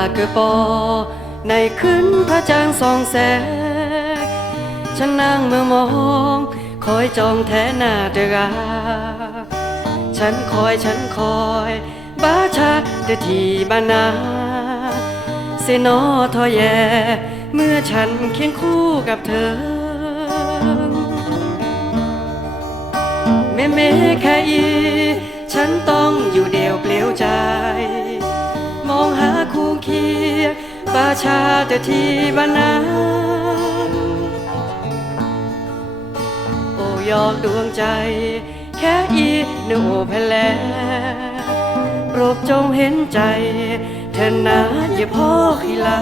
าเกอปอในคืนพระจันทร์ส่องแสงฉันนั่งเมื่อมองคอยจองแท้หน้าเดราฉันคอยบ้าชาเดทีบ้านนาเสนอทอแยเมื่อฉันเคียงคู่กับเธอแม่แค่อีฉันต้องอยู่เดียวเปลี่ยวใจมองหาคู่เคียงบ้าชาเดทีบ้านนาโอ้ยอกดวงใจแค่อีหนูแพลโปรดจงเห็นใจเธอนะอย่าพ่อขี้ลา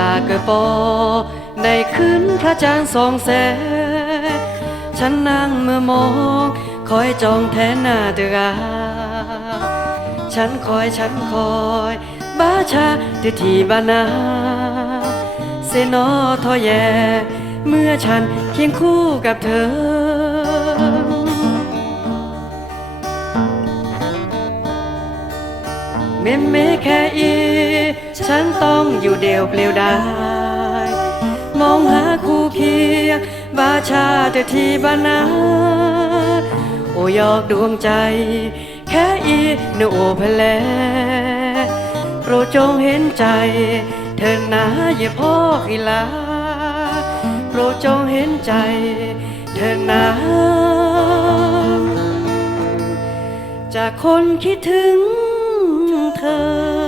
ลาเกอปอในคืนพระจันทร์ส่องแสงฉันนั่งเมื่อมองคอยจองแทนหน้าเดราฉันคอยบ้าชาเดทีบ้านนาเสนอทอแยเมื่อฉันเคียงคู่กับเธอเมแค่อีฉันต้องอยู่เดียวเปลี่ยวดายมองหาคู่เคียงบ้าชาแต่ที่บ้านนาโอยอกดวงใจแค่อีหนูเพลโปรดจงเห็นใจเธอนะอย่าพ่อขี้ลาโปรดจงเห็นใจเธอนะจากคนคิดถึงเธอ